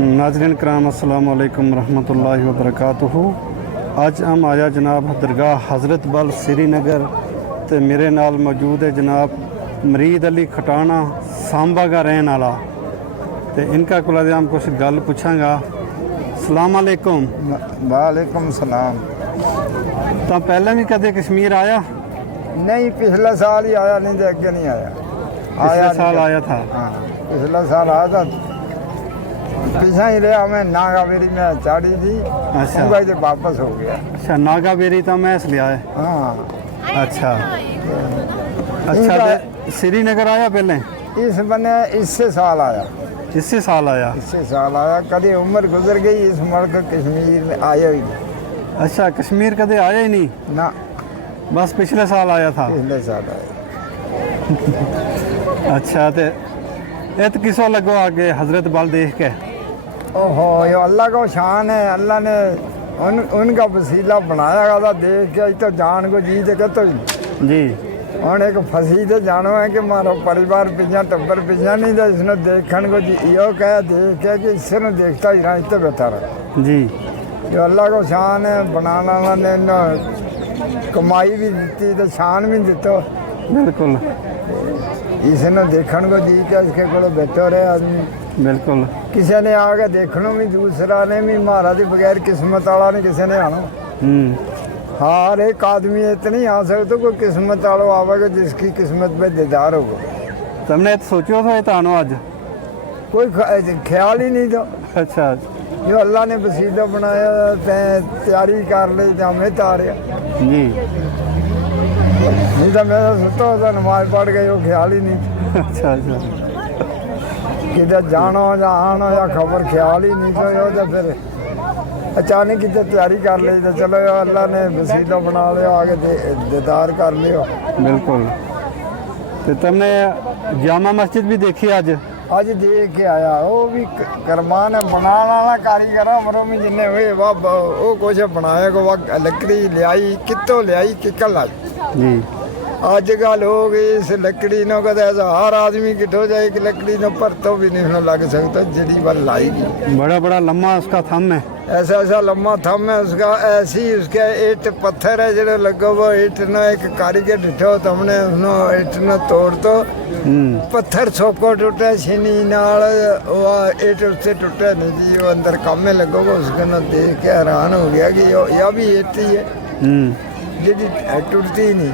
नाज़रीन कराम अस्सलाम वालेकुम रहमतुल्लाहि व बरकातुहू। आज हम आया जनाब दरगाह हज़रत बल श्रीनगर ते मेरे नाल मौजूद है जनाब मरीद अली खटाना सांबा का रहने वाला ते इनका कोला हम कुछ गल पूछांगा। सलाम अलैकुम। वालेकुम सलाम। तो पहले भी कदे कश्मीर आया? नहीं, पिछले साल ही आया, नहीं तो अगे नहीं आया। पिछले साल आया था? हाँ, पिछले साल आया था। पीछा ही रहा, मैं नागावेरी में चाड़ी थी। अच्छा, तो वापस हो गया। अच्छा, नागावेरी तो मैं इसलिए आया। हाँ, अच्छा अच्छा। ते श्रीनगर आया पहले? इस बने इससे साल आया। इससे साल आया? इससे साल आया। कभी उम्र गुजर गई, इस मुल्क कश्मीर में आया ही नहीं। अच्छा, कश्मीर कदे आया ही नहीं ना, बस पिछले साल आया था? पिछले साल आया। अच्छा, तो इत किसो लगो आगे हजरत बल देख के? ओहो, ये अल्लाह का शान है। अल्लाह ने उनका वसीला बनाया था देख के। तो जान को जी तो कहते जी। हूँ एक फसी तो जानो है कि मारो परिवार पिछा टब्बर पिछा नहीं था। इसने देखने को जी यो कह देख के कि इससे देखता ही रहा, इतने बेहतर है जी। जो अल्लाह को शान है। बनाने वाला ने कमाई भी दी तो शान भी दिता। बिल्कुल इसने देखने को जी के इसके को बैठो रहे आदमी। बिल्कुल। किसी ने आके देखना भी, दूसरा ने भी मारा दी बगैर किस्मत वाला ने किसी ने आना। हर एक आदमी इतनी आ सकता कोई किस्मत वालों आवेगा जिसकी किस्मत में दीदार होगा। तुमने सोचो था ये तानो आज? कोई ख्याल ही नहीं था। अच्छा, जो अल्लाह ने वसीला बनाया तैयारी कर ली तो हमें तारिया। जी। नहीं तो मेरा सुता होता नमाज पढ़ गई, वो ख्याल ही नहीं। अच्छा अच्छा। किधर जाना या आना या खबर ख्याल ही नहीं। तो फिर अचानक कितने तैयारी कर ली तो चलो अल्लाह ने वसीला बना लिया, आगे दीदार कर लियो। बिल्कुल। तो तुमने जामा मस्जिद भी देखी आज? आज देख के आया। वो भी करमान है, बनाने वाला कारीगर मरो में जिन्हें हुए वह वो कुछ बनाया को वह लकड़ी लियाई, कितों लियाई, किकल लाई जी। अजकल हो गई इस लकड़ी नो कहते हर आदमी किठो जाए कि लकड़ी नो पर तो भी नहीं लग सकता। जड़ी बार लाएगी बड़ा बड़ा लम्बा उसका थम है, ऐसा ऐसा लम्बा थम है उसका। ऐसी उसका ईट पत्थर है जो लगो वो ईट ना एक कारीगर डिठो तो हमने उसनो ईट न तोड़ तो पत्थर छोको टूटे छीनी नाल ईट उससे टूटे नहीं जी। वो अंदर काम में लगोगा उसको ना देख के हैरान हो गया कि यह भी ईट ही है जी टूटती ही नहीं।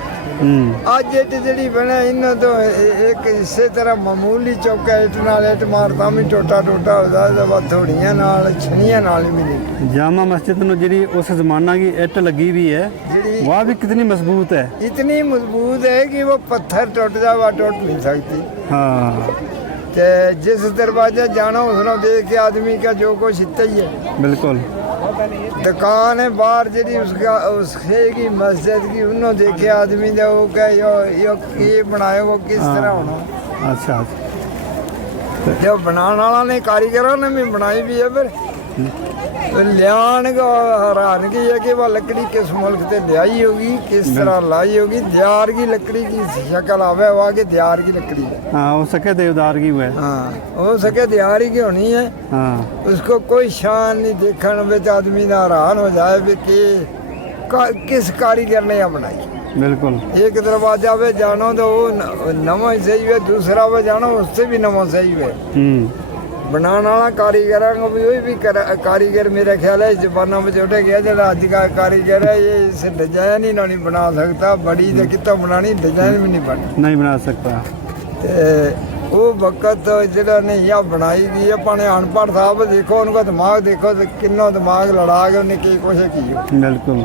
आज ईट जी बने इन तो एक इसे तरह मामूली चौका ईट नाल ईट मारता भी टोटा टोटा होता है। थोड़िया नाल छनिया नाल भी नहीं। जामा मस्जिद में जी उस जमाना की ईट लगी हुई है, वह भी कितनी मजबूत है। इतनी मजबूत है कि वो पत्थर टूट जाए वह टूट नहीं सकती। हाँ। ते जिस दरवाजा जाना उसने देख के आदमी का जो कुछ इतना ही है। बिल्कुल। दुकान है बाहर जी उसका उसके की मस्जिद की उन्होंने देखे आदमी ने वो क्या यो ये बनाए वो किस तरह होना। अच्छा। जो बनाने वाला ने कारीगरों ने भी बनाई भी है। फिर लियान का हैरान की है कि वह लकड़ी किस मुल्क से लियाई होगी, किस तरह लाई होगी। दियार की लकड़ी की शक्ल आवे वहाँ की दियार की लकड़ी है। हाँ, हो सके देवदार की हुआ है। हाँ, हो सके दियार ही की होनी है। हाँ। उसको कोई शान नहीं देखने में आदमी ना हैरान हो जाए भी कि किस कारीगर ने यह बनाई। बिल्कुल। एक दरवाजा पे जानो तो वो नवा ही सही है, दूसरा पे जानो उससे भी नवा सही है। बनाने वाला कारीगर भी कारीगर मेरा ख्याल है इस जमाना में छोटे गया जो अज का कारीगर है ये इस डिजाइन ही नहीं बना सकता। बड़ी तो कितना बनानी डिजाइन भी नहीं बना सकता। वो वक्त जो ने यह बनाई गई है पाने अनपढ़ साहब देखो उनका दिमाग देखो किन्ना दिमाग लड़ा के उन्हें की कोशिश की। बिल्कुल।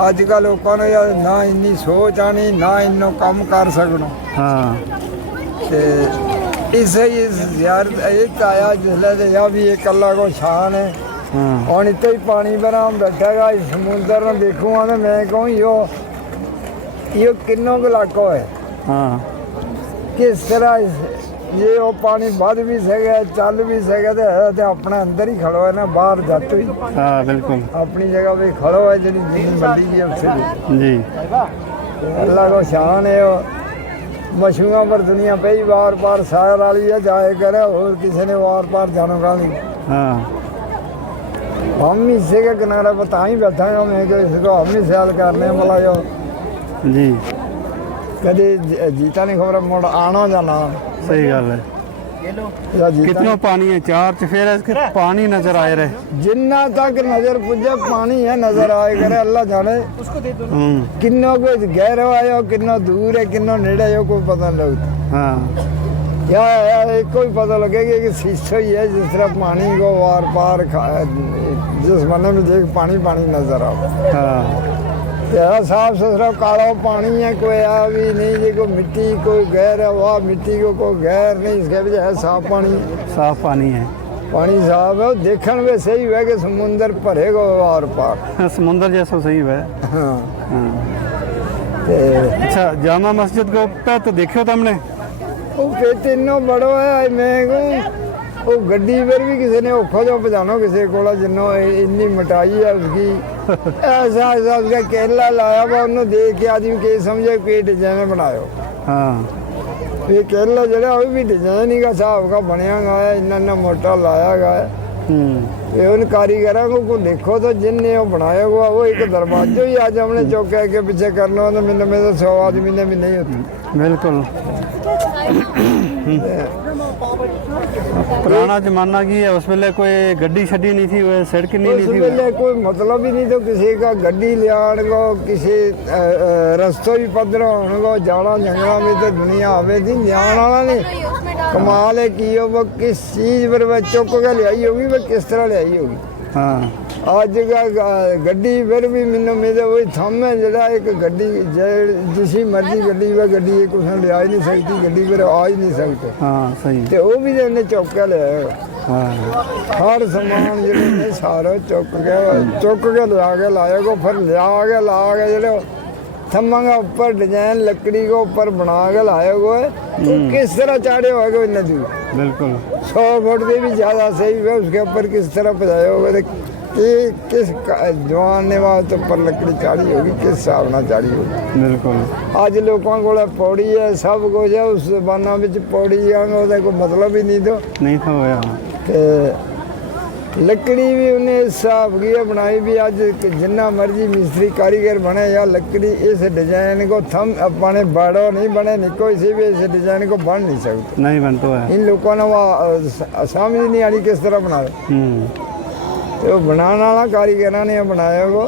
अजकल लोगों ने ना इन्नी सोच आनी ना इन्नो काम कर सकना। हाँ। इसे जियारत आया जिसले यह भी एक अल्लाह को शान है। और इतना ही पानी पर हम बैठेगा इस समुद्र में देखूँगा तो मैं कहूँ यो किन्नों का इलाका है। किस तरह ये वो पानी बद भी सके चल भी सके तो अपने अंदर ही खड़ो है ना, बाहर जाते ही। हाँ बिल्कुल। अपनी जगह पे खड़ो है जी बंदी की उससे जी। अल्लाह को शान है वो मछुआ पर दुनिया पे ही वार पार सार वाली है जाए करे और किसी ने वार पार जाने का नहीं। हाँ हम इसी के किनारे पर ताई बैठा हूँ मैं कि इसको हम ही सैल करने वाला जो जी कभी जीता नहीं खबर मोड़ आना जाना सही गल है। या जीता कितना पानी है चार च फिर इसके पानी नजर आए रहे। जिन्ना तक नजर पुजे पानी है नजर आए करे अल्लाह जाने किन्नो को गहरा आयो किन्नो दूर है किन्नो नेड़े है कोई पता नहीं लगता। हाँ या एक को ही पता लगेगा कि शीशो ही है जिस तरह पानी को वार पार जिस मने में देख पानी पानी नजर आओ। हाँ तेरा साफ सुथरा काला पानी है कोई आ भी नहीं जी को मिट्टी कोई गैर है वाह मिट्टी को कोई गैर नहीं इसके भी है साफ पानी साफ पानी है। पानी साफ है देखने में सही है कि समुंदर भरेगा आर पार समुंदर जैसा सही है। हाँ हाँ। ते अच्छा जामा मस्जिद को पे तो देखो तुमने वो पेट इन्नो बड़ो है मैं को वो गड्डी पर भी किसी ने औखा जो पजानो किसी को जिन्नो इन्नी मिटाई है उसकी ऐसा ऐसा उसका केला लाया हुआ उन्होंने देख के आदमी के समझे कोई डिजाइन बनायो। हाँ ये केला जरा वो भी डिजाइन ही का हिसाब का बनया गया इन्ना इन्ना मोटा लाया गया ये उन कारीगरों को देखो तो जिनने वो बनाया हुआ वो एक दरवाजा ही आज हमने चौके के पीछे करना हो तो मैंने में तो 100 आदमी ने भी नहीं होती। बिल्कुल पुराना जमाना की है उस वेले कोई गड्डी शड्डी नहीं थी वो सड़क नहीं उस थी। वेले कोई मतलब ही नहीं तो किसी का गड्डी लियान को किसी रस्तों भी पधरा होने को जाना जंगलों में तो दुनिया आवे थी जान वाला नहीं कमाल है कि वो किस चीज पर वह चुक के लियाई होगी वह किस तरह लियाई होगी। हाँ आज का गड्डी फिर भी मैंने मेरे वही थम है जरा एक गड्डी जिसी मर्जी गड्डी वह गड्डी एक उसने ले आ ही नहीं सकती गड्डी फिर आ ही नहीं सकते। हाँ सही ते वो भी ने चौका ले हाँ हर सामान जो सारा चुक के ला के लाए को फिर ला के जो थम्मा का ऊपर डिजाइन लकड़ी को ऊपर बना के लाए हुए तो किस तरह चाड़े होगा इतना दूर बिल्कुल 100 फुट से भी ज्यादा सही है उसके ऊपर किस तरह पजाए होगा कि किस जवान ने वहाँ तो पर लकड़ी चाड़ी होगी किस हिसाब ना चाड़ी होगी। बिल्कुल अज लोगों को पौड़ी है सब कुछ है उस जमाना में पौड़ी है कोई मतलब ही नहीं तो नहीं था होया। लकड़ी भी उन्हें हिसाब की बनाई भी अज जिन्ना मर्जी मिस्त्री कारीगर बने या लकड़ी इस डिजाइन को थम अपने बड़ो नहीं बने नहीं कोई से भी इस डिजाइन को बन नहीं सकते नहीं बनता है। इन लोगों ने वह समझ नहीं आ रही किस तरह बनाए तो बनाने वाला कारीगर ने बनाया वो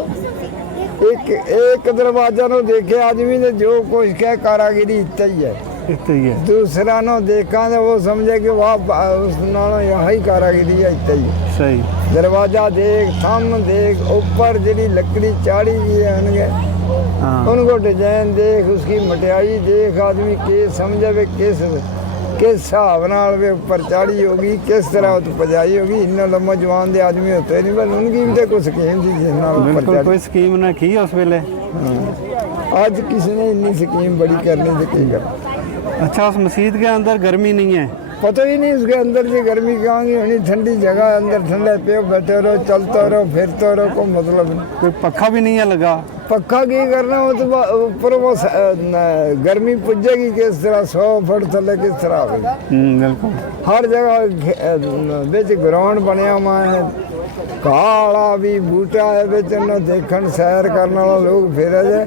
एक दरवाजा नो देखे आदमी ने जो कुछ क्या कारागिरी इतना ही है दूसरा नो देखा तो वो समझे कि वाह उस नालों यहाँ ही कारागिरी है इतना ही सही। दरवाजा देख थम देख ऊपर जी लकड़ी चाड़ी की है उनको डिजाइन देख उसकी मटियाई देख आदमी के समझे वे किस हिसाब नाल वे ऊपर चाड़ी होगी किस तरह तो पजाई होगी इन्ना लम्बा जवान दे आदमी होते नहीं पर उनकी भी तो कुछ स्कीम थी जिस नाल ऊपर बिल्कुल कोई स्कीम ना की उस वेले। आज किसी ने इन्नी स्कीम बड़ी करनी तो की कर। अच्छा उस मस्जिद के अंदर गर्मी नहीं है पता ही नहीं उसके अंदर जी गर्मी कहाँ की होनी ठंडी जगह अंदर ठंडे पे बैठे रहो चलते रहो फिरते रहो कोई मतलब नहीं। कोई पक्खा भी नहीं है लगा पक्का की करना हो तो ऊपर वो गर्मी पुजेगी किस तरह 100 फुट थले किस तरह होगी। बिल्कुल हर जगह बिच ग्राउंड बनया हुआ है काला भी बूटा है बिच देखन सैर करने वाला लोग फिर जाए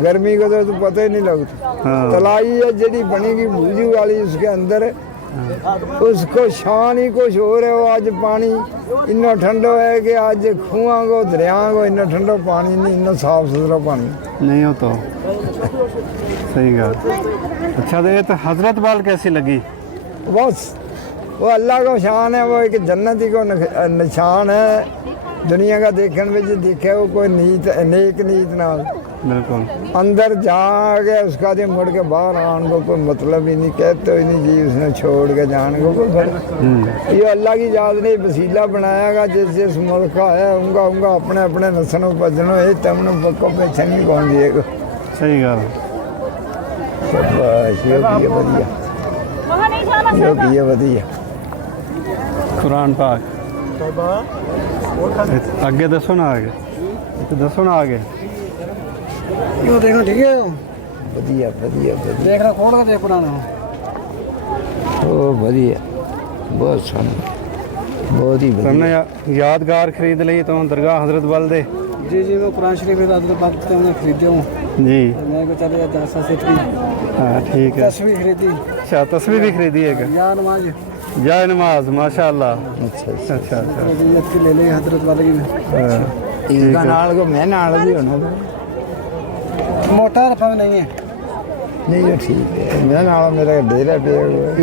गर्मी को तो पता ही नहीं लगता। तलाई है जी बनेगी भूजू वाली उसके अंदर उसको शान ही कुछ हो रहा हो आज पानी इन्ना ठंडो है कि आज खुआ को दरिया को इन्ना ठंडो पानी नहीं इन्ना साफ सुथरा पानी नहीं हो तो सही गल। अच्छा तो ये तो हजरत बाल कैसी लगी बस वो अल्लाह का शान है वो एक जन्नती को निशान है दुनिया का देखने में देखे वो कोई नेक नीत ना बिल्कुल अंदर जाके उसका दिन मुड़ के बाहर आने को कोई मतलब ही नहीं कहते ही नहीं जी उसने छोड़ के जाने को कोई ये अल्लाह की याद नहीं वसीला बनायागा जिस जिस मुल्क का है उनका उनका अपने अपने नसनों बजनों ये तमने पक्को पे नहीं कौन दिएगा। सही गल ये बढ़िया कुरान पाक आगे दसो ना आगे दसो ना आगे देखो ठीक है ਵਧੀਆ ਵਧੀਆ ਵਧੀਆ ਦੇਖ ਲੈ ਖੋਲ ਕੇ ਦੇਖ ਪੁਰਾਣਾ ਉਹ ਵਧੀਆ ਬਹੁਤ ਸੋਹਣਾ ਬਹੁਤ ਹੀ तुमने ਵਧੀਆ यादगार खरीद ली तो दरगाह हजरत बल दे जी जी मैं कुरान शरीफ हैदराबाद से हमने खरीदे हूँ जी मैं को चले जासा से थी हाँ ठीक है तस्वीर खरीदी अच्छा तस्वीर भी खरीदी है क्या या नमाज जाए नमाज माशाल्लाह ਅੱਛਾ अच्छा अच्छा रबियत की ले ली हजरत वाले की हाँ, ਇਹਦਾ ਨਾਲ ਕੋ ਮੈਂ ਨਾਲ ਵੀ ਹੋਣਾ मोटा रफा नहीं है नहीं ये ठीक है मैं नाल मेरा डेरा पे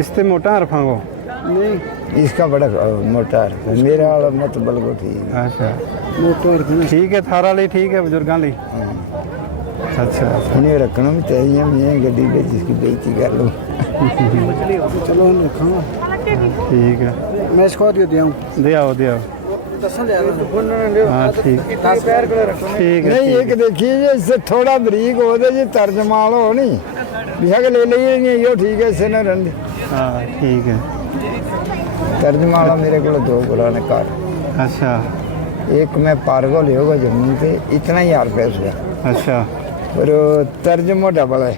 इससे मोटा हरफा को नहीं इसका बड़ा मोटा है मेरा वाला मत बलगो ठीक है अच्छा मोटो रखी ठीक है थारा ਲਈ ठीक है बुजुर्गों ਲਈ अच्छा उन्हें रखना भी चाहिए मैं गड्डी पे जिसकी बेइज्जती कर लूँ चलो हम रखा ठीक है मैं इसको दिया हूँ दे आओ दसन ले हाँ ठीक पैर को रखो ठीक है नहीं एक देखिए जी इससे थोड़ा बरीक हो दे जी तर्जमाल हो नहीं बेशक ले लीजिए नहीं यो ठीक है इससे न रन हाँ ठीक है तर्जमाला मेरे को दो पुराने कार अच्छा एक मैं पारगो ले होगा जमीन पे इतना ही यार पैस गया अच्छा और तर्जमा डबल है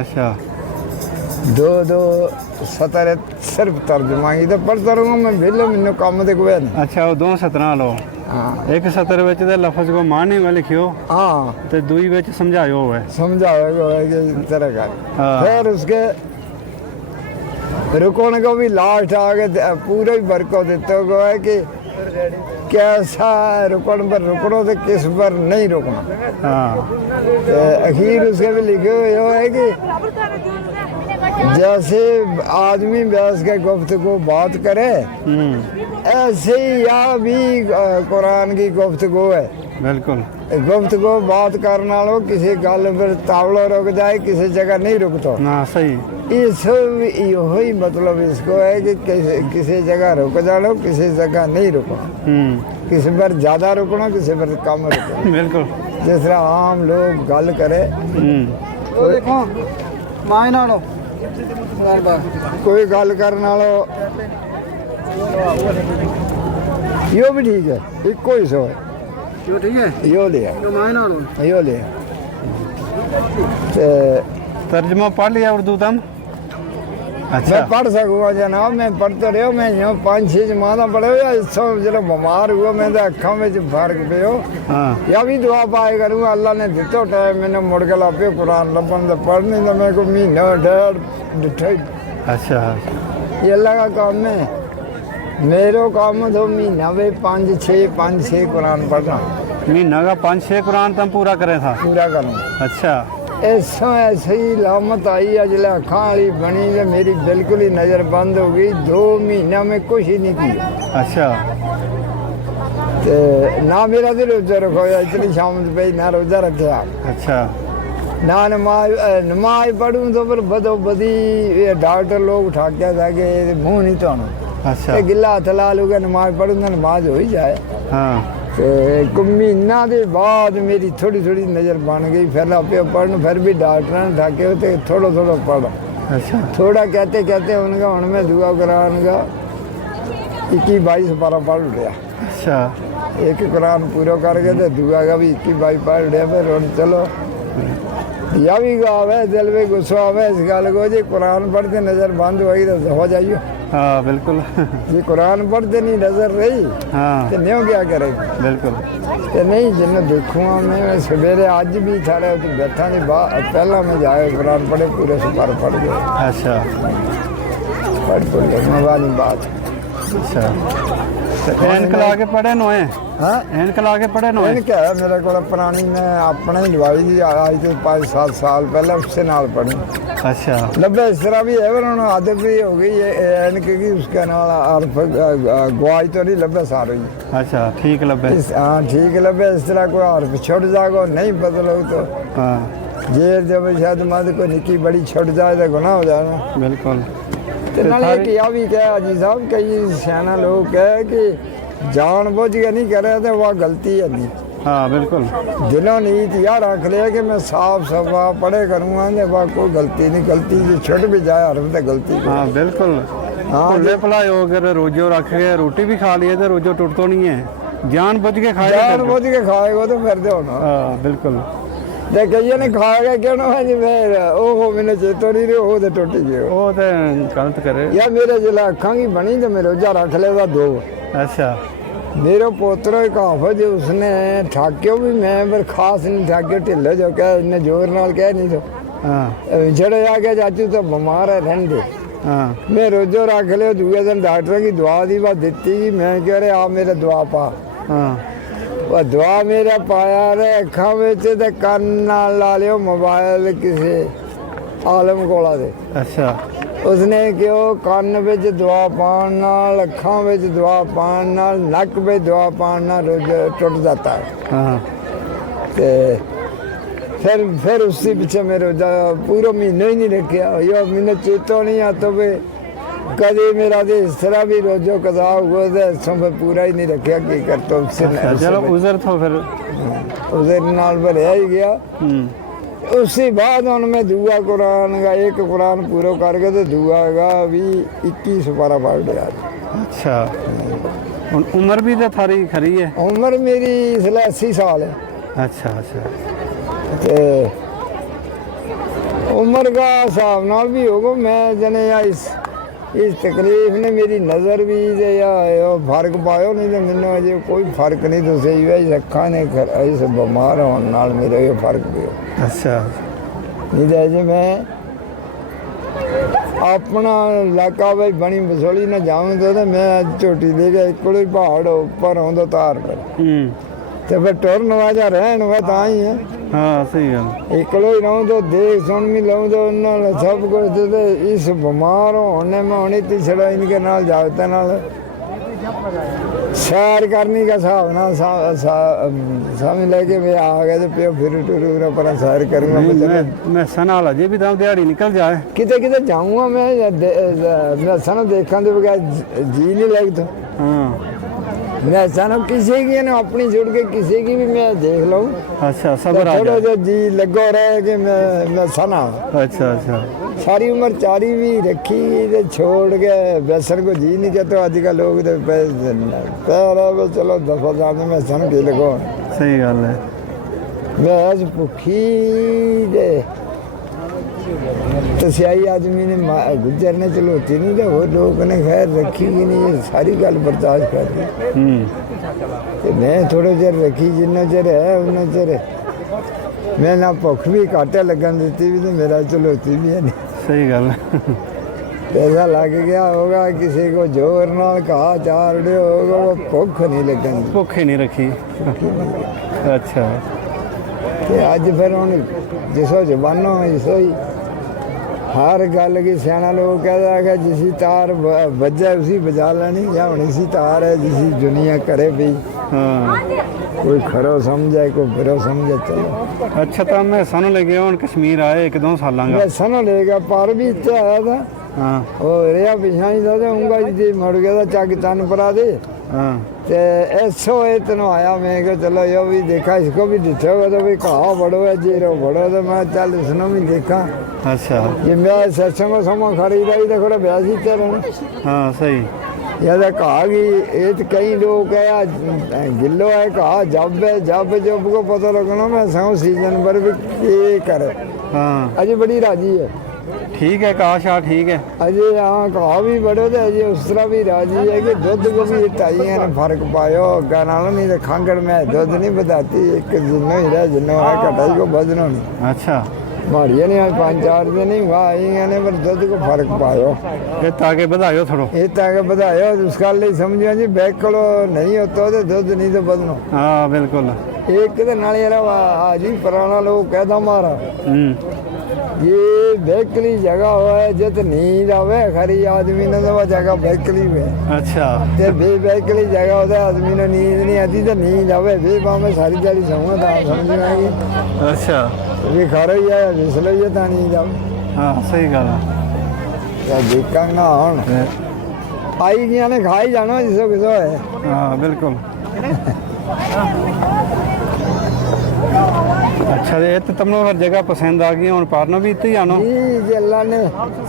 अच्छा दो दो सतर है सिर्फ तर्जमा ही तो पढ़ता रहूँगा मैं बिल्लो मैंने काम दे कोई नहीं अच्छा वो दो सतरां लो हाँ एक सतर ਵਿੱਚ ਤੇ ਲਫ਼ਜ਼ ਕੋ ਮਾਨੇ ਵਾਲੇ ਲਿਖਿਓ हाँ ਤੇ ਦੂਈ ਵਿੱਚ ਸਮਝਾਇਓ ਹੋਵੇ समझाओगे कि इस तरह का हाँ। फिर उसके रुकने को भी लास्ट आगे पूरा ही बरको देते हो है कि कैसा रुकने पर रुकनो तो किस पर नहीं रुकना हाँ तो अखीर उसके भी लिखे हुए हो है कि जैसे आदमी बैस के गुफ्तगू बात करे ऐसे ही यहाँ भी कुरान की गुफ्तगू है बिल्कुल गुफ्तगू बात करना लो किसी गल पर तावड़ा रुक जाए किसी जगह नहीं रुकता ना सही इस यही मतलब इसको है कि किसी जगह रुक जाओ किसी जगह नहीं रुकना किसी पर ज़्यादा रुकना किसी पर कम रुकना बिल्कुल जिस तरह आम लोग गल करे वो देखो माए ना लो कोई गल करने वालो यो भी ठीक है इको ही सो है क्यों ठीक है यो ले तो माए ना लो यो ले ते तर्जमा पढ़ लिया उर्दू तम अच्छा मैं पढ़ सकूँगा जनाब मैं पढ़ते रहो मैं यहाँ 5-6 जमाना पढ़े हो या सब जरा बीमार हुआ मैं तो अखा में फर्क पे हो हाँ या भी दुआ पाए करूँगा अल्लाह ने दितो टाइम मैंने मुड़ के लापे कुरान लपन तो पढ़ नहीं तो मेरे को महीना डेढ़ डिठे अच्छा ये अल्लाह का काम है मेरो काम तो महीना में 5-6 कुरान पढ़ना महीना का 5-6 कुरान तम पूरा करे था पूरा करूँ अच्छा ऐसा ऐसे ही लामत आई अजले अखा वाली बनी तो मेरी बिल्कुल ही नज़र बंद हो गई 2 महीना में कुछ ही नहीं किया अच्छा ते ना मेरा दिल रोजा रखो इतनी शाम पे ना रोजा रखा अच्छा ना नमाज पढ़ूँ तो फिर बदो बदी ये डॉक्टर लोग उठाके था कि मुँह नहीं धोना अच्छा गिला हथ ला लूगा नमाज पढ़ूँ तो नमाज हो ही जाए हाँ ते एक महीना के बाद मेरी थोड़ी थोड़ी नज़र बन गई फिर आपे पढ़न फिर भी डॉक्टर ने ठाके तो थोड़ा थोड़ा पढ़ अच्छा थोड़ा कहते कहते उनका हूँ मैं दुआ कराऊंगा 21-22 पारा पढ़ लिया अच्छा एक कुरान पूरा करके तो दुआ का भी 21-22 पढ़ लिया फिर हम चलो या भी आवे दिल में गुस्सा आवे इस गल को जी कुरान पढ़ते नज़र बंद होगी तो हो जाइयो हाँ बिल्कुल जी कुरान पढ़ते नहीं नज़र रही हाँ तो नहीं क्या करेगी बिल्कुल तो नहीं जिन्हें देखूँगा मैं सवेरे अज भी थारे तो बैठा नहीं पहला मैं जाए कुरान पढ़े पूरे सुपर पढ़ गए अच्छा पढ़ लिखने वाली बात अच्छा तो एनक ला के पढ़े नोए हाँ एनक ला के पढ़े नोए क्या है मेरे को पुरानी मैं अपने ही लवाई थी आज तो 5-7 साल पहले उससे नाल पढ़ी अच्छा लब्बे इस तरह भी है पर उन्होंने आदत भी हो गई एनक की उसके नाल अर्फ गवाई तो नहीं लब्बे सारे ही अच्छा ठीक लबे हाँ ठीक लब्बे इस तरह कोई अर्फ छुट जाएगा नहीं पता लग तो हाँ जेर जब शायद मत कोई निकी बड़ी छुट जाए तो गुनाह हो जाए ना बिल्कुल ਤੇ ਨਾਲ ਇਹ ਕਿਹਾ ਵੀ ਕਿਹਾ ਜੀ ਸਾਹਿਬ ਕਈ ਸਿਆਣਾ ਲੋਕ ਕਹੇ ਕਿ ਜਾਣ ਬੁੱਝ ਕੇ ਨਹੀਂ ਕਰਿਆ ਤੇ ਉਹ ਗਲਤੀ ਹੈ ਨਹੀਂ हाँ बिल्कुल दिलों नीत यार रख लिया कि मैं साफ सफा पढ़े करूँगा ने वह कोई गलती नहीं गलती जो छुट भी जाए हर तो गलती हाँ बिल्कुल हाँ भुल्ले भुलाए हो अगर रोजो रख के रोटी भी खा लिए तो रोजो टुट तो नहीं है जान बुझ के खाए जान बुझ के खाएगा तो फिर दो ना हाँ बिल्कुल ਤੇ ਕਈਆਂ ਨੇ ਖਾ ਕੇ ਕਿਉਂ ਨਾ ਜੀ ਫਿਰ ਉਹ ਮੈਨੂੰ ਚੇਤੋ ਨਹੀਂ ਰਿਹਾ ਉਹ ਤੇ ਟੁੱਟ ਗਿਆ ਉਹ ਤੇ ਗਲਤ करे। ਯਾ ਮੇਰੇ ਜਿਹੜਾ ਅੱਖਾਂ की बनी तो मेरे रोजा रख लेगा 2 अच्छा मेरे पोतरो एक हाफज उसने ठाक्यो भी मैं पर खास नहीं ठाक्यो ढिल्लो जो कह इन्ने जोर नाल कह नहीं तो हाँ जड़े आ गया चाचू तो बीमार है रहन दे हाँ मैं रोजो रख लियो दूसरे दिन डॉक्टर की दवा दी बात दी मैं कह रहे आप मेरे दवा पा हाँ वो दवा मेरा पाया रे अखा विच ते कन नाल ला लियो मोबाइल किसी आलम कोला दे अच्छा उसने क्यों ਕੰਨ ਵਿੱਚ ਦਵਾ ਪਾਉਣ ਨਾਲ ਅੱਖਾਂ ਵਿੱਚ ਦਵਾ ਪਾਉਣ ਨਾਲ ਨੱਕ ਵਿੱਚ ਦਵਾ ਪਾਉਣ ਨਾਲ ਰੋਜ਼ ਟੁੱਟ जाता है हाँ ਤੇ फिर उसी पीछे मैं रोजा पूरा महीना ही नहीं रखा यो मैंने चेतो नहीं आता भी कभी मेरा तो इस तरह भी रोजो कदा हुआ तो इसमें मैं पूरा ही नहीं रखा की करता अच्छा चलो उधर तो फिर उधर नाल भरया ही गया उसी बाद ਹੁਣ मैं दूआ कुरान का एक कुरान पूरा करके तो दूआ का भी 21 पारा पढ़ लिया अच्छा ਹੁਣ ਉਮਰ ਵੀ ਤੇ ਥਾਰੀ ਖਰੀ ਹੈ उम्र मेरी इसलिए 80 साल है अच्छा अच्छा ते उम्र का हिसाब नाल भी होगा मैं जने या इस तकलीफ ने मेरी नज़र भी ते या फर्क पायो नहीं तो मैंने अजे कोई फर्क नहीं तो सही है अखा ने इस बीमार होने नाल मेरा ये फर्क भी अच्छा नहीं तो अजे मैं अपना इलाका भाई बनी बसोली ना जाऊँ तो मैं चोटी दे गया एक ही पहाड़ ऊपर आंदा तार पर तो फिर टुरन वाजा रहन वा तां ही है हाँ सही गल एकलो ही रहूं तो देख सुन भी लूँ तो उन्होंने सब कुछ तो इस बीमार होने में होनी तीसरा इनके नाल जागते नाल सैर करने का हिसाब ना समझ लेके मैं आ गए तो प्यो फिर टूर पर सैर करूँगा मैं सना ला जे भी दाम दिहाड़ी निकल जाए किते किते जाऊँगा मैं सन देखा तो बगैर जी नहीं लगता हाँ मैं सन किसी की ना अपनी जुड़ के किसी की भी मैं देख लूँ अच्छा सबर आ थोड़ा जाए जो जी लगो रहे कि मैं सना अच्छा अच्छा सारी उम्र चारी भी रखी ते छोड़ के वैसन को जी नहीं कहते आजकल लोग तो पैर चलो दफा जाने में सन के लगो सही गल है मैं आज भुखी दे तो सियाई आदमी ने गुजर ने चलोती नहीं तो वो लोग ने खैर रखी ही नहीं ये सारी गल बर्दाश्त कर दी मैं थोड़े चेर रखी जिन्ना चेर है उन्ना चेर मैं ना भुख भी घट लगन दी भी तो मेरा चलोती भी है नहीं सही गल पैसा लग गया होगा किसी को जोर नाल कहा चार डे होगा वो भुख नहीं लगन भुख ही नहीं रखी अच्छा ते अज फिर हुण जिसो जबानो इसो ही हर गल की सियाना लोग कहता है कि जिसी तार बजे उसी बजा लेनी या हुण इसी तार है जिसी दुनिया करे भी हाँ कोई खरो समझे कोई बुरो समझे चलो अच्छा तो मैं सन लगे हूँ कश्मीर आए 1-2 साल मैं सन लेगा पर भी इतने आया था हाँ वो रेहा पिछा ही था उंगा जी मुड़ गया था चक तन परा दे हाँ ते ऐसो इतना आया मैं कि चलो यो भी देखा इसको भी दिखेगा तो भी कहा बड़ो है जीरो बड़ो तो मैं चल इसने भी देखा अच्छा ये मैं सत्संग समा खड़ी रही तो थोड़ा ब्याह ही चलन हाँ सही या तो कहा कि ये तो कई लोग है गिल्लो है कहा जब को पता लगना मैं सहूँ सीजन पर भी ये करे हाँ अजय बड़ी राजी है ठीक है काशा ठीक है अजय यहाँ कहा भी बड़े तो अजय उस तरह भी राजी है कि दूध को भी टाइया ने फर्क पायो कहना नहीं तो खांगड़ में दूध नहीं बताती एक जिन्नो ही रहा जिन्नो है कटाई को बदनो नहीं अच्छा माड़िया ने 5-4 दिन ही वाई ने पर दूध को फर्क पायो ये ताके बधायो थोड़ो ये ताकि बतायो उसका लिए समझो जी बैकलो नहीं होता तो दूध नहीं तो बदनो हाँ बिल्कुल एक तो नाले आज ही पुराना लोग कहता मारा ये बैकली जगह है जित नींद आवे खरी आदमी ने तो जगह बैकली में अच्छा ते बैकली जगह होता आदमी ने नींद नहीं आती तो नींद आवे में सारी जारी सहूँ था समझ में आएगी अच्छा भी खरो ही है विसल ही है नींद आवे हाँ सही गल क्या देखा ना हूँ आई गया ने खाई जाना जिसो किसो है हाँ बिल्कुल अच्छा ये तो तुमने हर जगह पसंद आ गई हूँ पारनो भी इतने ही आनो जी अल्लाह ने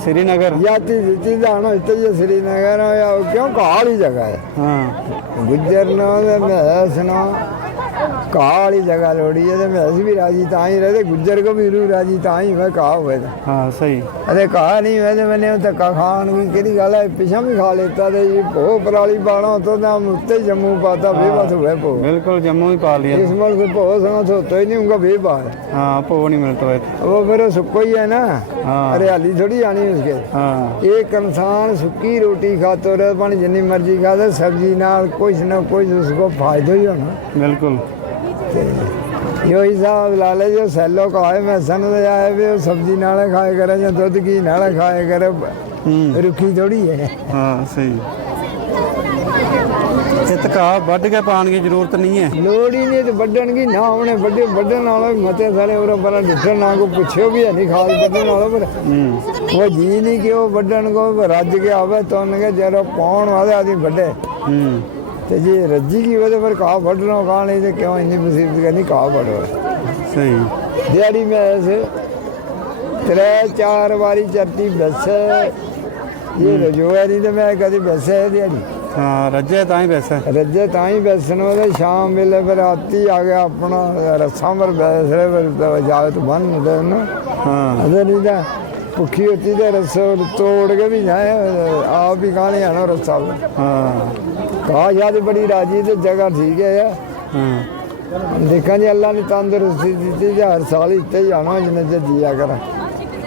श्रीनगर याती जीती जानो इतने ही श्रीनगर या क्यों कहाड़ी जगह है हाँ गुजर नो महस नो ਘਾਹ ਵਾਲੀ ਜਗ੍ਹਾ ਲੋੜੀ ਹੈ ਤੇ ਮੈਂ ਅਸੀਂ ਵੀ ਰਾਜੀ ਤਾਂ ਹੀ ਰਹੇ ਗੁੱਜਰ ਕੋ ਵੀ ਰੂ ਰਾਜੀ ਤਾਂ ਹੀ ਮੈਂ ਘਾਹ ਹੋਵੇ ਤਾਂ ਹਾਂ ਸਹੀ ਅਰੇ ਘਾਹ ਨਹੀਂ ਹੋਏ ਤੇ ਮੈਨੇ ਧੱਕਾ ਖਾਣ ਦੀ ਕਿਹੜੀ ਗੱਲ ਹੈ ਪਿਛਾਂ ਵੀ ਖਾ ਲੇਤਾ ਤੇ ਇਹ ਭੋ ਪਰਾਲੀ ਬਾਣਾ ਤੋਂ ਤਾਂ ਉੱਤੇ ਜੰਮੂ ਪਾਤਾ ਬੇਬਸ ਹੋਵੇ ਭੋ बिल्कुल जम्मू ही पा लिया इस मुल्क से भो संग होता ही नहीं उनका बेबा है हाँ पो नहीं मिलता है वो फिर सुक्को ही है ना हाँ। हरियाली थोड़ी आनी उसके हाँ एक इंसान सुक्की रोटी खाते रहे पानी जितनी मर्जी खाते सब्जी नाल कुछ ना कुछ उसको फायदा ही होना बिल्कुल यो हिसाब ला ले जो सैलो का है मैं सन आए भी वो सब्जी नाले खाए करे या दूध की नाले खाए करे रुखी थोड़ी है हाँ सही ਇਹ ਤਕਾ ਵੱਢ ਕੇ ਪਾਣ ਦੀ ਜ਼ਰੂਰਤ ਨਹੀਂ ਹੈ ਲੋੜ ਹੀ ਨਹੀਂ ਤੇ ਵੱਢਣਗੀ ਨਾ ਉਹਨੇ ਵੱਢਣ ਵਾਲਾ ਵੀ ਮਤੇ ਸਾਰੇ ਉਰੇ ਪਰਾਂ ਡਿੱਠਣ ਨਾ ਕੋ ਪੁੱਛਿਓ ਵੀ ਨਹੀਂ ਖਾਲ ਵੱਢਣ ਵਾਲਾ ਪਰ ਉਹ ਜੀ ਨਹੀਂ ਕਿ ਉਹ ਵੱਢਣ ਕੋ ਰੱਜ ਕੇ ਆਵੇ ਤੁੰਨ ਕੇ ਜਦੋਂ ਪਾਉਣ ਵਾਲੇ ਆਦੀ ਵੱਢੇ ਤੇ ਜੇ ਰੱਜੀ ਕੀ ਵਜ੍ਹਾ ਪਰ ਕਾਹ ਵੱਢਣਾ ਕਾਹ ਨਹੀਂ ਤੇ ਕਿਉਂ ਇੰਨੀ ਮੁਸੀਬਤ ਕਰਨੀ ਕਾਹ ਵੱਢੋ ਸਹੀ ਦਿਹਾੜੀ ਮੈਂ ਐਸੇ 3-4 ਵਾਰੀ ਚਰਤੀ ਬੱਸ ਇਹ ਰਜੋਆ ਨਹੀਂ ਤੇ ਮੈਂ ਕਦੀ ਬੱਸ ਹੈ ਦਿਹਾੜੀ ਹਾਂ ਰੱਜੇ ਤਾਂ ਹੀ ਵੈਸਾ ਰੱਜੇ ਤਾਂ ਹੀ ਬੈਸਣ ਉਹਦੇ ਸ਼ਾਮ ਵੇਲੇ ਫਿਰ ਰਾਤੀ ਆ ਗਿਆ ਆਪਣਾ ਰੱਸਾਂ ਪਰ ਬੈਸਰੇ ਫਿਰ ਜਾਗਤ ਬੰਨ ਦੇ ਨਾ ਹਾਂ ਅਦਰ ਨਹੀਂ ਤਾਂ ਭੁੱਖੀ ਹੁੰਦੀ ਤੇ ਰੱਸਾ ਤੋੜ ਕੇ ਵੀ ਜਾਏ ਆਪ ਵੀ ਕਾਹਨੇ ਆਣਾ ਰੱਸਾ ਹਾਂ ਕਹਾ ਯਾਦ ਬੜੀ ਰਾਜੀ ਤੇ ਜਗ੍ਹਾ ਠੀਕ ਹੈ ਹਾਂ ਦੇਖਾਂ ਜੀ ਅੱਲਾ ਨੇ ਤੰਦਰੁਸਤੀ ਦਿੱਤੀ ਤੇ ਹਰ ਸਾਲ ਇੱਥੇ ਹੀ ਆਣਾ ਜਿੰਨੇ ਚ ਜੀਆ ਕਰ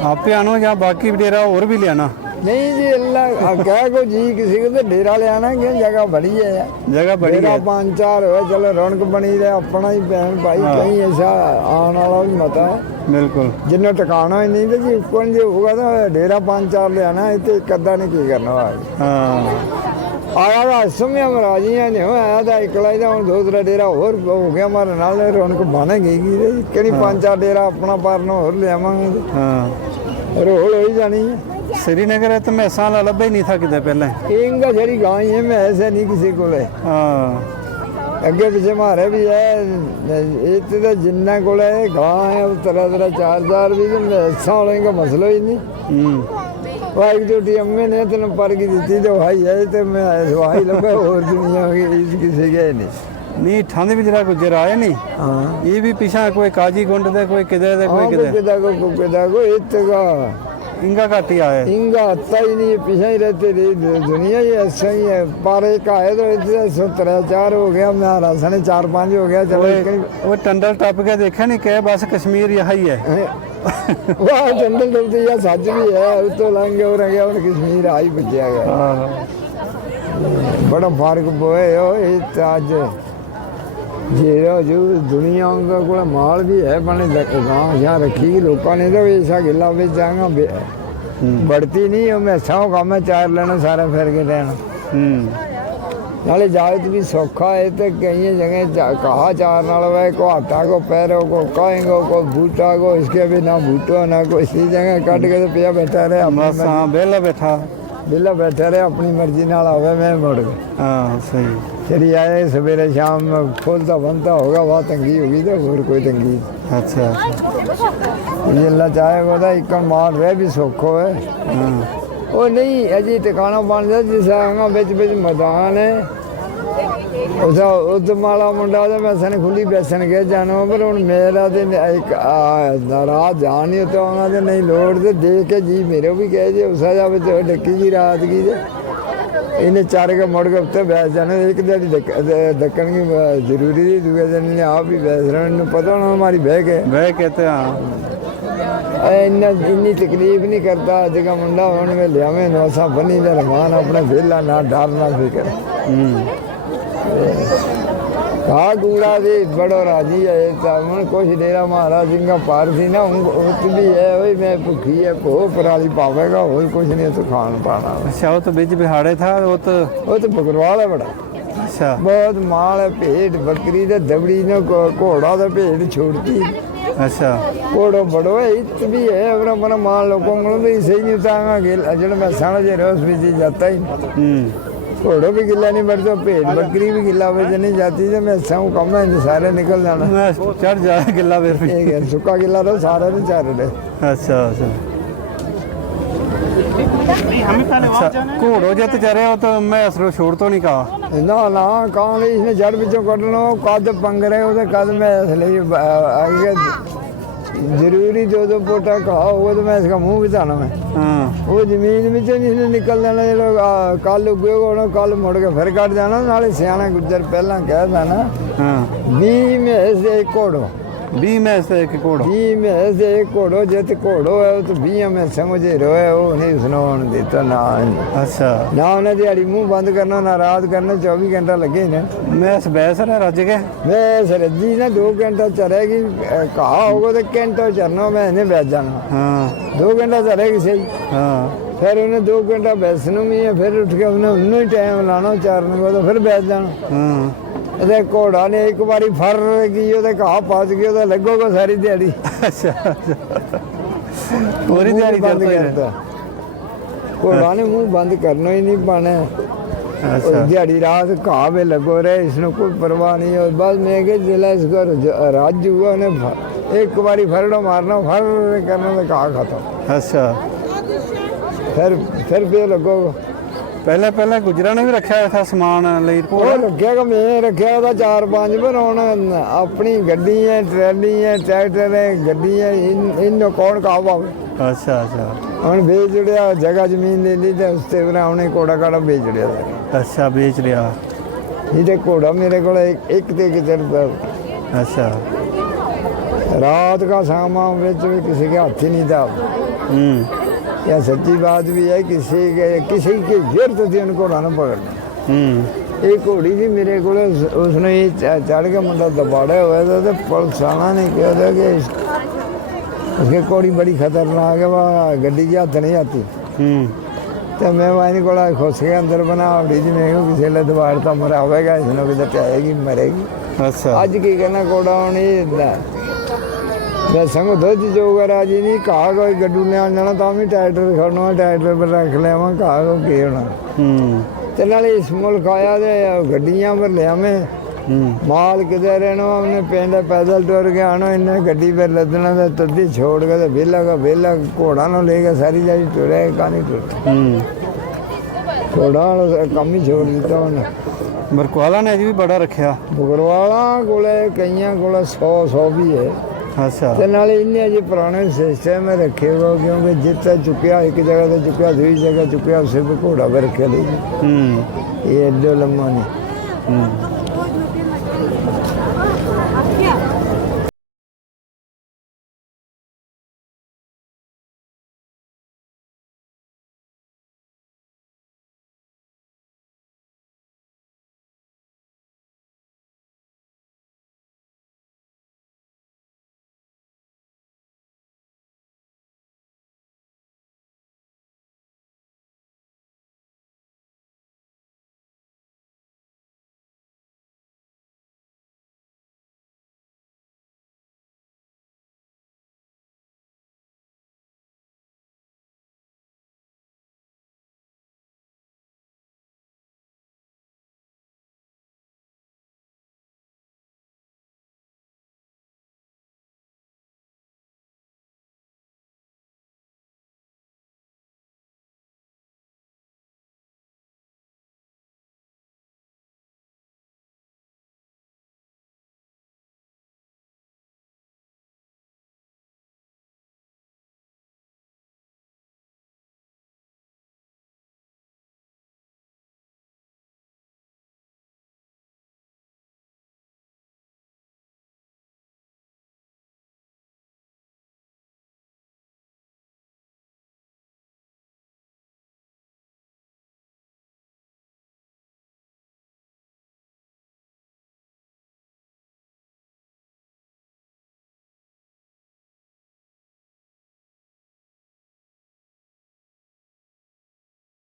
ਆਪੇ ਆਣੋ ਜਾਂ ਬਾਕੀ ਡੇਰਾ ਹੋਰ ਵੀ ਲਿਆਣਾ ਨਹੀਂ ਜੀ ਅੱਲਾ ਕਹਿ ਕੋ ਜੀ ਕਿਸੇ ਕੋ ਤੇ ਡੇਰਾ ਲਿਆਣਾ ਕਿ ਜਗ੍ਹਾ ਬੜੀ ਹੈ ਜਗ੍ਹਾ ਬੜੀ ਡੇਰਾ ਹੈ 5-4 ਹੋਏ ਚਲੋ ਰੌਣਕ ਬਣੀ ਰਹੇ ਆਪਣਾ ਹੀ ਭੈਣ ਭਾਈ ਕहीं ਐਸਾ ਆਉਣ ਵਾਲਾ ਵੀ ਮਤਾ ਹੈ ਬਿਲਕੁਲ ਜਿੰਨਾ ਟਿਕਾਣਾ ਹੀ ਨਹੀਂ ਤੇ ਜੀ ਕੋਣ ਜੇ ਹੋਊਗਾ ਤਾਂ ਡੇਰਾ 5-4 ਲਿਆਣਾ ਇੱਥੇ ਇੱਕ ਅੱਧਾ ਨਹੀਂ ਕੀ ਕਰਨਾ ਹਾਂ ਆਇਆ ਦਾ ਸਮੇਂ ਮਰਾਜੀਆਂ ਨੇ ਹੋਇਆ ਤਾਂ ਇਕਲਾ ਹੀ ਤਾਂ ਹੁਣ ਦੂਸਰਾ ਡੇਰਾ ਹੋਰ ਹੋ ਗਿਆ ਮਾਰੇ ਨਾਲ ਰੌਣਕ ਬਣੇਗੀ ਕਿਹੜੀ 5-4 ਡੇਰਾ ਆਪਣਾ ਪਰਨ ਹੋਰ ਲਿਆਵਾਂਗੇ ਹਾਂ ਰੋਲ ਹੋਈ ਜਾਣੀ ਹੈ श्रीनगर है तो मैं साल लब्बा ही नहीं था किधर पहले इनका जरी गाँव ही है मैं ऐसे नहीं किसी को ले हाँ अगे पीछे मारे भी है इतने तो जिन्ना को गाँव है तरह तरह 4 भी तो ऐसा होने का मसला ही नहीं वो एक छोटी अम्मे ने तेन पर की दी तो भाई है तो मैं भाई लगा और दुनिया किसी के नहीं नहीं ठंड भी जरा गुजर आए नहीं हाँ ये भी पीछा कोई काजी गुंड दे कोई किधर दे कोई किदा को इतना इनका घट ही आया इनका आता ही नहीं पीछे ही रहते दुनिया ही ऐसा ही है पर एक आए तो इतने 3-4 हो गया मेरा 4-5 हो गया चलो वो टंडल टप के देखा नहीं क्या बस कश्मीर यही है वाह जंगल डलते या सच भी है उस तो लंघे हो गया और कश्मीर आई बचा गया बड़ा फर्क पोए हो अज जेरा जो दुनिया का कोई माल भी है बने गाँव यहाँ रखी लोगों ने तो ऐसा गिला बेच जाएगा बढ़ती नहीं है मैं सौ काम है 4 लेना सारा फिर के रहना नाले जायत भी सौखा है तो कई जगह कहा 4 नाल हुआ को आटा को पैरों को कहेंगे को बूटा को इसके भी ना बूटो ना कोई इसी जगह कट के तो पिया बैठा रहे बस हाँ बेला बैठा बिल्ला बैठा रहे अपनी मर्जी नाल आवे मैं मुड़ गए हाँ सही चली आए सवेरे शाम खोलता बनता होगा वहाँ तंगी होगी तो और कोई तंगी अच्छा ये अल्लाह चाहेगा तो एक मार रहे भी सौखो है वो नहीं अजी टिकाना बन जाए जिस बिच मैदान है उस माला मुंडा तो मैं सन खुली बैसन के जाना पर हूँ मेरा तो एक रात जान ही तो आना तो नहीं लोड़ तो देख के जी मेरे भी कहे जी उस जाए डकी जी रात की इन्हें 4 के मुड़ के उत्ते बैठ जाने एक दिन दक्कन की जरूरी थी दूसरे दिन आप भी बैठ रहे पता होना हमारी बह कहते हाँ इन्नी तकलीफ नहीं करता अज का मुंडा हूँ में लिया में नौसा बनी दे रमान अपने वेला ना डर ना फिक्र कहा कूड़ा थी बड़ो राजी है मन कुछ डेरा महाराज सिंह का पार थी ना उत भी है वही मैं भुखी है भो पराली पावेगा और कुछ नहीं तो खान पाना अच्छा वो तो बीच बिहाड़े था वो तो बकरवाल है बड़ा अच्छा बहुत माल है भेड़ बकरी तो दबड़ी ने घोड़ा तो भेड़ छोड़ती अच्छा घोड़ो बड़ो है इत भी है अपना अपना माल लोगों को भी सही नहीं उतारा जो मैं साढ़े जे रोज भी जाता ही घोड़ो भी गिला नहीं बढ़ता भेड़ बकरी भी गिला वजह नहीं जाती तो मैं सब कम है सारे निकल जाना चढ़ जाए गिला फिर सुखा गिला तो सारे नहीं चार रहे अच्छा अच्छा अच्छा घोड़ो जित चरे हो तो मैं असरो छोड़ तो नहीं कहा ਨਾ ਨਾ ਕਾਂ ਲਈ ਇਸਨੇ ਜੜ ਵਿੱਚੋਂ ਕੱਢਣਾ ਉਹ ਕੱਦ ਪੰਗਰੇ ਉਹਦੇ ਕੱਦ ਮੈਂ ਇਸ ਲਈ ਅੱਗੇ ਜ਼ਰੂਰੀ ਦੋ ਪੋਟਾ ਘਾਹ ਹੋਵੇ ਤਾਂ ਮੈਂ ਇਸका ਮੂੰਹ ਬਿਤਾਣਾ ਮੈਂ हाँ ਉਹ ਜ਼ਮੀਨ ਵਿੱਚੋਂ ਨਹੀਂ ਇਸਨੇ ਨਿਕਲ ਜਾਣਾ ਜਿਹੜਾ ਕੱਲ ਉੱਗੇਗਾ ਉਹਨੂੰ ਕੱਲ ਮੁੜ ਕੇ ਫਿਰ ਕੱਢ ਜਾਣਾ ਨਾਲੇ ਸਿਆਣਾ ਗੁੱਜਰ ਪਹਿਲਾਂ ਕਹਿਦਾ ਨਾ हाँ 20 ਮਹੀਨੇ ਦੇ ਘੋੜੋ 20 में से एक घोड़ो 20 ਮਹੀਨੇ ਦੇ ਘੋੜੋ ਜਿੱਤ ਘੋੜੋ ਹੈ ਉਹ ਤਾਂ 20 ਮੈਂ ਸਮਝੇ ਰੋਏ ਉਹ ਨਹੀਂ ਸੁਣਾਉਣ ਦਿੱਤਾ ਨਾ अच्छा ਨਾ ਉਹਨੇ ਦਿਹਾੜੀ ਮੂੰਹ ਬੰਦ ਕਰਨਾ ਨਾ ਰਾਤ ਕਰਨਾ 24 ਘੰਟਾ ਲੱਗੇ ਨੇ मैं बैस है रज के ਮੈਂ ਸਰਦੀ ਨਾ 2 ਘੰਟਾ ਚਰੇਗੀ ਘਾਹ ਹੋਗਾ ਤਾਂ ਘੰਟਾ ਚਰਨਾ ਮੈਂ ਇਹਨੇ ਬੈਠ ਜਾਣਾ हाँ 2 ਘੰਟਾ ਚਰੇਗੀ ਸਹੀ हाँ ਫਿਰ ਉਹਨੇ 2 ਘੰਟਾ ਬੈਸ ਨੂੰ ਵੀ ਹੈ, ਫਿਰ ਉੱਠ ਕੇ ਉਹਨੇ ਉਹਨੂੰ ਹੀ ਟਾਈਮ ਲਾਣਾ ਚਰਨ ਕੋ ਤਾਂ ਫਿਰ ਬੈਠ ਜਾਣਾ हाँ ਇਹਦੇ ਘੋੜਾ ਨੇ ਇੱਕ ਵਾਰੀ ਫਰ ਗਈ ਉਹਦੇ ਘਾਹ ਪਚ ਗਿਆ ਉਹਦਾ ਲੱਗੋਗਾ ਸਾਰੀ ਦਿਹਾੜੀ अच्छा पूरी दिहाड़ी ਬੰਦ चलता ही ਕਰਤਾ ਘੋੜਾ ਨੇ ਮੂੰਹ ਬੰਦ ਕਰਨਾ ਹੀ ਨਹੀਂ ਪਾਣਾ रहे। अच्छा ਦਿਹਾੜੀ ਰਾਤ ਘਾਹ ਵੇ ਲੱਗੋ ਰਹੇ ਇਸ ਨੂੰ ਕੋਈ ਪਰਵਾਹ ਨਹੀਂ ਹੋ ਬਸ ਮੈਂ ਕਿ ਜਿਲਾ ਇਸ ਘਰ ਰਾਜ ਹੁਆ ਉਹਨੇ ਇੱਕ ਵਾਰੀ ਫਰੜੋ ਮਾਰਨਾ ਫਰ ਕਰਨਾ ਤਾਂ ਘਾਹ ਖਤਮ अच्छा ਫਿਰ ਲੱਗੋਗਾ पहले पहले गुजरा ने भी रखा हुआ था सामान ਲਈ ਉਹ ਰੱਖਿਆ ਮੈਂ ਰੱਖਿਆ ਉਹਦਾ 4-5 ਪਰ ਹੁਣ ਆਪਣੀ ਗੱਡੀ ਹੈ ਟਰੈਲੀ ਹੈ ਟਰੈਕਟਰ ਹੈ ਗੱਡੀ ਹੈ ਇਹਨੂੰ ਕੌਣ ਕਾਵਾਵੇ अच्छा अच्छा ਹੁਣ ਵੇਚ ਜੜਿਆ ਜਗ੍ਹਾ ਜ਼ਮੀਨ ਲੈ ਲਈ ਤੇ ਉਸ ਤੇ ਉਹਨੇ ਕੋੜਾ ਕਾੜਾ ਵੇਚ ਜੜਿਆ अच्छा बेच लिया ਇਹਦੇ ਘੋੜਾ ਮੇਰੇ ਕੋਲ ਇੱਕ ਤੇ ਇੱਕ ਚੜਦਾ अच्छा रात का सामान बेच भी किसी के हाथ ही नहीं था या सच्ची बात भी है किसी की जरूरत थी उनको ना पकड़ना एक घोड़ी थी मेरे को उसने ही चढ़ के मुंडा दबाड़ा हुआ था तो पुलिस आना ने कहा था कि उसकी घोड़ी बड़ी खतरनाक है वह गड्डी के हाथ नहीं आती तो मैं वहीं को खुश के अंदर बना उड़ी थी मैं किसी ने दबाड़ता मरा होगा इसने भी तो आएगी मरेगी अच्छा ਅੱਜ ਕੀ ਕਹਿਣਾ ਕੋੜਾ ਹੋਣੀ ਮੈਂ ਸੰਗ ਦੁੱਧ ਜੋਗਾ ਰਾਜੀ ਨਹੀਂ ਘਾਹ ਕੋਈ ਗੱਡੂ ਲਿਆਉਣ ਜਾਣਾ ਤਾਂ ਵੀ ਟਰੈਕਟਰ ਖੜਨਾ ਟਰੈਕਟਰ ਪਰ ਰੱਖ ਲਿਆਵਾਂ ਘਾਹ ਕੋ ਕੀ ਹੋਣਾ ਤੇ ਨਾਲੇ ਇਸ ਮੁਲਕ ਆਇਆ ਤੇ ਗੱਡੀਆਂ ਪਰ ਲਿਆਵੇਂ ਮਾਲ ਕਿਧਰ ਰਹਿਣਾ ਉਹਨੇ ਪਿੰਡ ਪੈਦਲ ਟੁਰ ਕੇ ਆਣਾ ਇਹਨੇ ਗੱਡੀ ਪਰ ਲੱਦਣਾ ਤੇ ਤੱਦੀ ਛੋੜ ਕੇ ਤੇ ਵੇਲਾ ਘੋੜਾ ਨੂੰ ਲੈ ਕੇ ਸਾਰੀ ਜਾਈ ਟੁਰੇ ਕਾਨੀ ਟੁੱਟ ਘੋੜਾ ਵਾਲਾ ਕੰਮ ਹੀ ਛੋੜ ਦਿੱਤਾ ਉਹਨੇ बरकवाला ने अभी भी बड़ा रखा ਬੁਗਰਵਾਲਾ ਕੋਲੇ ਕਈਆਂ ਕੋਲੇ 100 ਵੀ ਹੈ अच्छा ਤੇ ਨਾਲੇ ਇੰਨੇ ਅਜੇ ਪੁਰਾਣੇ ਸਿਸਟਮ ਰੱਖੇ ਹੋ ਕਿਉਂਕਿ ਜਿੱਥੇ ਚੁੱਕਿਆ ਇੱਕ ਜਗ੍ਹਾ ਤੇ ਚੁੱਕਿਆ ਦੂਜੀ ਜਗ੍ਹਾ ਚੁੱਕਿਆ ਸਿਰਫ ਘੋੜਾ ਪਰ ਰੱਖਿਆ ਲਈ ਇਹ ਐਡੋ ਲੰਮਾ ਨਹੀਂ